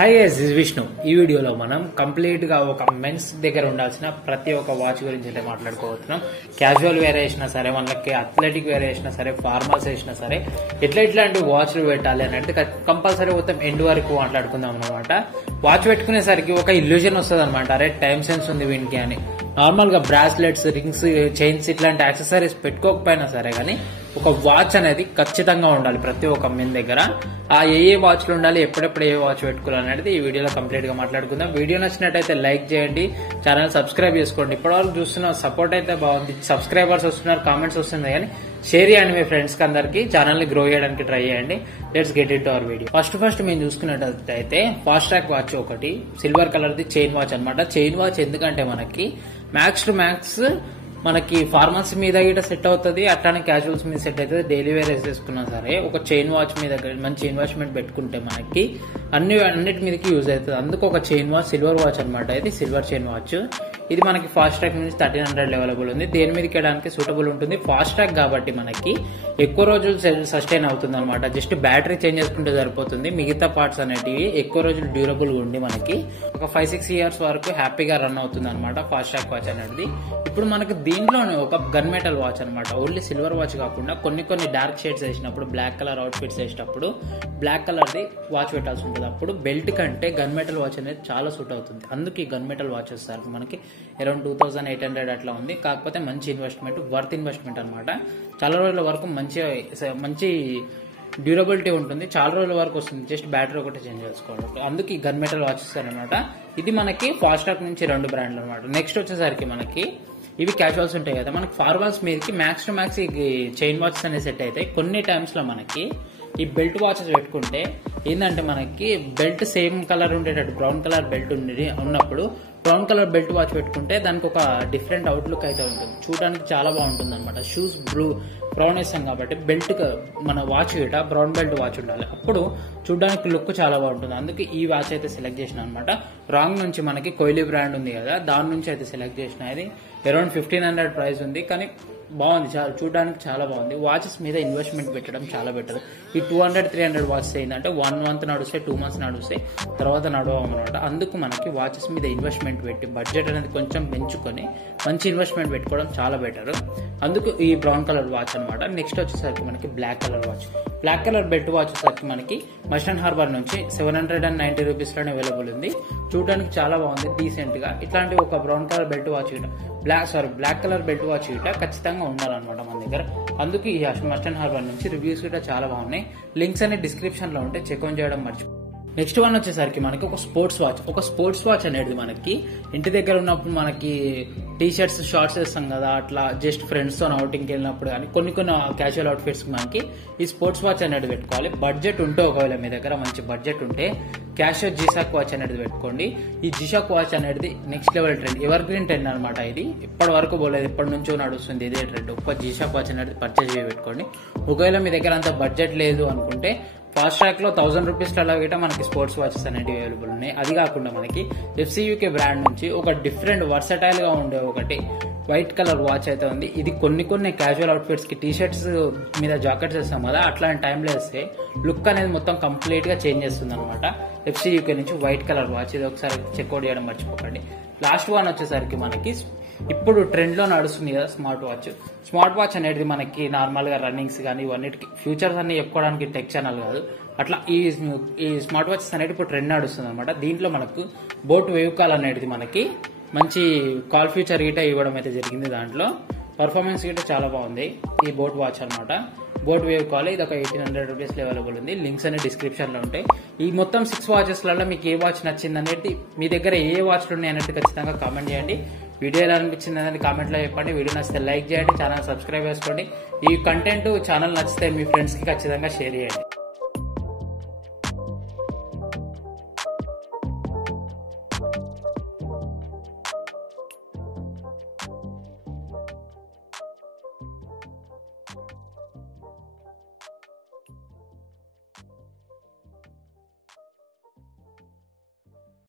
Hi guys, this Vishnu. ఈ వీడియోలో మనం కంప్లీట్ గా ఒక మెన్స్ దగ్గర ఉండాల్సిన ప్రతి ఒక్క వాచ్ గురించి అయితే మాట్లాడుకోవచ్చున్నాం. క్యాజువల్ వేర్ వేసినా సరే, మనకి అథ్లెటిక్ వేర్ వేసినా సరే, ఫార్మల్స్ వేసినా సరే, ఇట్లాంటి వాచ్లు పెట్టాలి అనేది కంపల్సరీ మొత్తం ఎండ్ వరకు మాట్లాడుకుందాం అనమాట. వాచ్ పెట్టుకునేసరికి ఒక ఇల్యూజన్ వస్తుంది అనమాట, అరే టైం సెన్స్ ఉంది వీనికి అని. నార్మల్ గా బ్రాస్లెట్స్, రింగ్స్, చైన్స్ ఇట్లాంటి యాక్సెసరీస్ పెట్టుకోకపోయినా సరే కానీ ఒక వాచ్ అనేది ఖచ్చితంగా ఉండాలి ప్రతి ఒక్క మెన్ దగ్గర. ఆ ఏ వాచ్లు ఉండాలి, ఎప్పుడెప్పుడు ఏ వాచ్ పెట్టుకోవాలి అనేది ఈ వీడియోలో కంప్లీట్ గా మాట్లాడుకుందాం. వీడియో నచ్చినట్టయితే లైక్ చేయండి, ఛానల్ సబ్స్క్రైబ్ చేసుకోండి. ఇప్పటివరకు చూస్తున్న సపోర్ట్ అయితే బాగుంది, సబ్స్క్రైబర్స్ వస్తున్నారు, కామెంట్స్ వస్తున్నాయి, కానీ షేర్ చేయండి మీ ఫ్రెండ్స్ కి అందరికి. ఛానల్ ని గ్రో చేయడానికి ట్రై చేయండి. Let's get it our video. First మేము చూసుకున్నట్టయితే ఫాస్ట్ ట్రాక్ వాచ్ ఒకటి silver colour the chain watch అనమాట. చైన్ వాచ్ ఎందుకంటే మనకి మ్యాక్స్ టు మ్యాక్స్ మనకి ఫార్మల్స్ మీద గిట సెట్ అవుతుంది, అట్లానే క్యాజువల్స్ మీద సెట్ అవుతుంది. డైలీ వేర్ వేసేసుకున్నా సరే ఒక చైన్ వాచ్ మీద మంచి ఇన్వెస్ట్మెంట్ పెట్టుకుంటే మనకి అన్నిటి మీదకి యూజ్ అవుతుంది. అందుకు ఒక చైన్ వాచ్, సిల్వర్ వాచ్ అనమాట. ఇది సిల్వర్ చైన్ వాచ్. ఇది మనకి ఫాస్ట్ ట్రాక్ నుంచి 1300 అవైలబుల్ ఉంది. దేని మీదకి వెళ్ళడానికి సూటబుల్ ఉంటుంది. ఫాస్ట్ ట్రాక్ కాబట్టి మనకి ఎక్కువ రోజులు సస్టైన్ అవుతుంది అనమాట. జస్ట్ బ్యాటరీ చేంజ్ చేసుకుంటే సరిపోతుంది. మిగతా పార్ట్స్ అనేటివి ఎక్కువ రోజులు డ్యూరబుల్ ఉండి మనకి ఒక 5-6 ఇయర్స్ వరకు హ్యాపీగా రన్ అవుతుంది అనమాట ఫాస్ట్ ట్రాక్ వాచ్ అనేది. ఇప్పుడు మనకి దీంట్లోనే ఒక గన్ మెటల్ వాచ్ అనమాట. ఓన్లీ సిల్వర్ వాచ్ కాకుండా కొన్ని డార్క్ షేడ్స్ వేసినప్పుడు, బ్లాక్ కలర్ అవుట్ ఫిట్స్ వేసినప్పుడు బ్లాక్ కలర్ ది వాచ్ పెట్టాల్సి ఉంటుంది. అప్పుడు బెల్ట్ కంటే గన్ మెటల్ వాచ్ అనేది చాలా సూట్ అవుతుంది. అందుకే ఈ గన్ మెటల్ వాచ్ వస్తారు మనకి అరౌండ్ 2800 అట్లా ఉంది. కాకపోతే మంచి ఇన్వెస్ట్మెంట్, వర్త్ ఇన్వెస్ట్మెంట్ అనమాట. చాలా రోజుల వరకు మంచి డ్యూరబిలిటీ ఉంటుంది, చాలా రోజుల వరకు వస్తుంది. జస్ట్ బ్యాటరీ ఒకటి చేంజ్ చేసుకోవాలి. అందుకే ఈ గన్ మెటల్ వాచెస్ అనమాట. ఇది మనకి ఫాస్ట్ ట్రాక్ నుంచి 2 బ్రాండ్లు అనమాట. నెక్స్ట్ వచ్చేసరికి మనకి ఇవి క్యాజువల్స్ ఉంటాయి కదా, మనకి ఫార్మల్స్ మీదకి మ్యాక్స్ టు మ్యాక్స్ ఈ చైన్ వాచెస్ అనేది సెట్ అవుతాయి. కొన్ని టైమ్స్ లో మనకి ఈ బెల్ట్ వాచెస్ పెట్టుకుంటే ఏంటంటే మనకి బెల్ట్ సేమ్ కలర్ ఉండేటట్టు బ్రౌన్ కలర్ బెల్ట్ ఉన్నప్పుడు బ్రౌన్ కలర్ బెల్ట్ వాచ్ పెట్టుకుంటే దానికి ఒక డిఫరెంట్ అవుట్లుక్ అయితే ఉంటుంది, చూడడానికి చాలా బాగుంటుంది అనమాట. షూస్ బ్రౌన్ వేస్తాం కాబట్టి బెల్ట్ మన వాచ్ గిట బ్రౌన్ బెల్ట్ వాచ్ ఉండాలి, అప్పుడు చూడడానికి లుక్ చాలా బాగుంటుంది. అందుకే ఈ వాచ్ అయితే సెలెక్ట్ చేసిన అనమాట. రాంగ్ నుంచి మనకి కోహ్లీ బ్రాండ్ ఉంది కదా, దాని నుంచి అయితే సెలెక్ట్ చేసిన. ఇది అరౌండ్ 1500 ప్రైస్ ఉంది, కానీ బాగుంది, చూడడానికి చాలా బాగుంది. వాచెస్ మీద ఇన్వెస్ట్మెంట్ పెట్టడం చాలా బెటర్. ఈ 200-300 వాచెస్ ఏంటంటే 1 మంత్ నడుస్తాయి, 2 మంత్స్ నడుస్తాయి, తర్వాత నడవన్నమాట. అందుకు మనకి వాచెస్ మీద ఇన్వెస్ట్మెంట్ పెట్టి బడ్జెట్ అనేది కొంచెం పెంచుకొని మంచి ఇన్వెస్ట్మెంట్ పెట్టుకోవడం చాలా బెటర్. అందుకు ఈ బ్రౌన్ కలర్ వాచ్ అనమాట. నెక్స్ట్ వచ్చేసరికి మనకి black colour watch. Black colour belt watch వచ్చేసరికి మనకి మర్చెంట్ హార్బర్ నుంచి 790 రూపీస్ లోనే అవైలబుల్ ఉంది. చూడడానికి చాలా బాగుంది, డీసెంట్ గా. ఇట్లాంటి ఒక brown colour belt watch black colour belt watch ఖచ్చితంగా ఉండాలన్నమాట మన దగ్గర. అందుకే ఈ మర్చెంట్ హార్బర్ నుంచి రివ్యూస్ కూడా చాలా బాగున్నాయి. లింక్స్ అనే డిస్క్రిప్షన్ లో ఉంటే చెక్ ఆన్ చేయడం మర్చిపో. నెక్స్ట్ వన్ వచ్చేసరికి మనకి ఒక స్పోర్ట్స్ వాచ్. ఒక స్పోర్ట్స్ వాచ్ అనేది మనకి ఇంటి దగ్గర ఉన్నప్పుడు మనకి టీ షర్ట్స్, షార్ట్స్ వేస్తాం కదా, అట్లా జస్ట్ ఫ్రెండ్స్ తో అవుటింగ్కి వెళ్ళినప్పుడు కానీ కొన్ని క్యాజువల్ అవుట్ఫిట్స్ మనకి ఈ స్పోర్ట్స్ వాచ్ అనేది పెట్టుకోవాలి. బడ్జెట్ ఉంటే, ఒకవేళ మీ దగ్గర మంచి బడ్జెట్ ఉంటే క్యాషో జీషాక్ వాచ్ అనేది పెట్టుకోండి. ఈ జీషాక్ వాచ్ అనేది next level trend, ever green trend అనమాట. ఇది ఇప్పటి వరకు పోలేదు, ఇప్పటి నుంచో నడుస్తుంది ఇదే ట్రెండ్. ఒక జీషాక్ వాచ్ అనేది పర్చేజ్ చేసి పెట్టుకోండి. ఒకవేళ మీ దగ్గర అంత బడ్జెట్ లేదు అనుకుంటే ఫాస్ట్ ట్రాక్ లో 1000 రూపీస్ అలా గిట మనకి స్పోర్ట్స్ వాచెస్ అనేవి అవైలబుల్ ఉన్నాయి. అది కాకుండా మనకి FCUK బ్రాండ్ నుంచి ఒక డిఫరెంట్ వర్సటైల్ గా ఉండే ఒకటి వైట్ కలర్ వాచ్ అయితే ఉంది. ఇది కొన్ని క్యాజువల్ అవుట్ఫిట్స్ కి, టీ షర్ట్స్ మీద జాకెట్స్ వేస్తాం కదా, అట్లాంటి టైంలో వేస్తే లుక్ అనేది మొత్తం కంప్లీట్ గా చేంజ్ చేస్తుంది అనమాట. FCUK నుంచి వైట్ కలర్ వాచ్. ఇది ఒకసారి చెక్అౌట్ చేయడం మర్చిపోకండి. లాస్ట్ వన్ వచ్చేసరికి మనకి ఇప్పుడు ట్రెండ్ లో నడుస్తుంది కదా స్మార్ట్ వాచ్. స్మార్ట్ వాచ్ అనేది మనకి నార్మల్ గా రన్నింగ్స్ కానీ ఇవన్నిటికి ఫ్యూచర్స్ అన్ని చెప్పుకోవడానికి టెక్ ఛానల్ కాదు. అట్లా ఈ స్మార్ట్ వాచెస్ అనేది ఇప్పుడు ట్రెండ్ నడుస్తుంది అనమాట. దీంట్లో మనకు బోట్ వేవ్ కాల్ అనేది మనకి మంచి కాల్ ఫీచర్ గిట ఇవ్వడం అయితే జరిగింది. దాంట్లో పర్ఫార్మెన్స్ గిట చాలా బాగుంది ఈ బోట్ వాచ్ అనమాట. బోట్ వేవ్ కాల్ ఇది ఒక 1800 రూపీస్ అవైలబుల్ ఉంది. లింక్స్ అనే డిస్క్రిప్షన్ లో ఉంటాయి. ఈ మొత్తం 6 వాచెస్ లలో మీకు ఏ వాచ్ నచ్చింది అనేది, మీ దగ్గర ఏ వాచ్లు ఉన్నాయి అనేది ఖచ్చితంగా కామెంట్ చేయండి. వీడియో ఎలా అనిపించింది అనేది కామెంట్ లో చెప్పండి. వీడియో నచ్చితే లైక్ చేయండి, ఛానల్ సబ్స్క్రైబ్ చేసుకోండి. ఈ కంటెంట్ ఛానల్ నచ్చితే మీ ఫ్రెండ్స్ కి ఖచ్చితంగా షేర్ చేయండి.